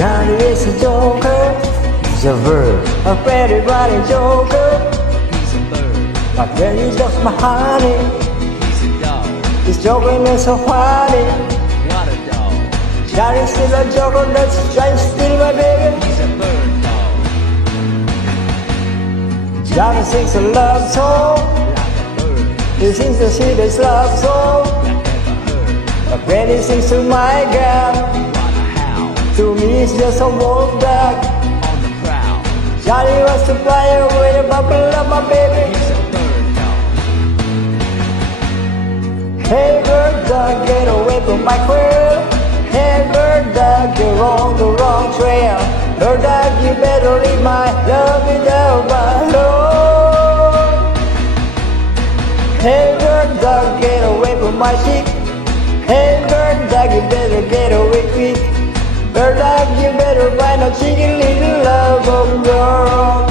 Johnny is a joker, he's a bird, a very body joker. He's a bird, But when he loves my honey, he's a dog. his joking is so funny. What a dog. Johnny's still a joker that's trying to steal my baby. He's a bird dog. Johnny sings a love song, Like a bird, he sings the sweetest love song. like never heard. But when he sings to my girl, What a howl. to me it's just a wolf dog. On the prowl. Johnny wants to fly away the bubble of my baby. He's a bird dog. Hey bird dog, get away from my quail. Hey bird dog, you're on the wrong trail. Bird dog, you better leave my love without my love. Hey bird dog, get away from my chick. Hey bird dog, you better get away quick. Bird dog, you better find a chicken little love of your own.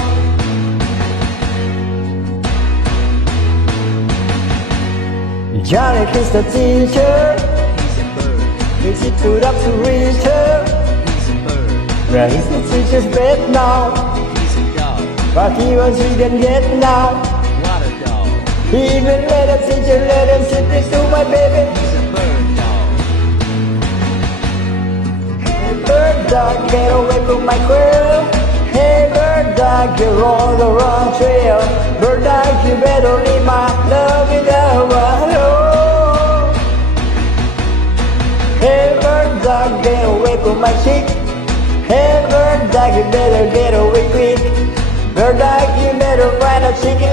Johnny is the teacher, He's a bird, makes it good up to reach her. he's a bird. Where is the teacher's bed now? He's a dog. But he wants we can get now. What a dog. He even let a teacher let him sit next to my baby. He's a bird dog. Hey bird dog, get away from my quail. Hey bird dog, you're on the wrong trail. Bird dog, you better leave my love without my love. Hey bird dog, get away from my chick. Hey bird dog, you better get away quick. Bird dog, you better find a chicken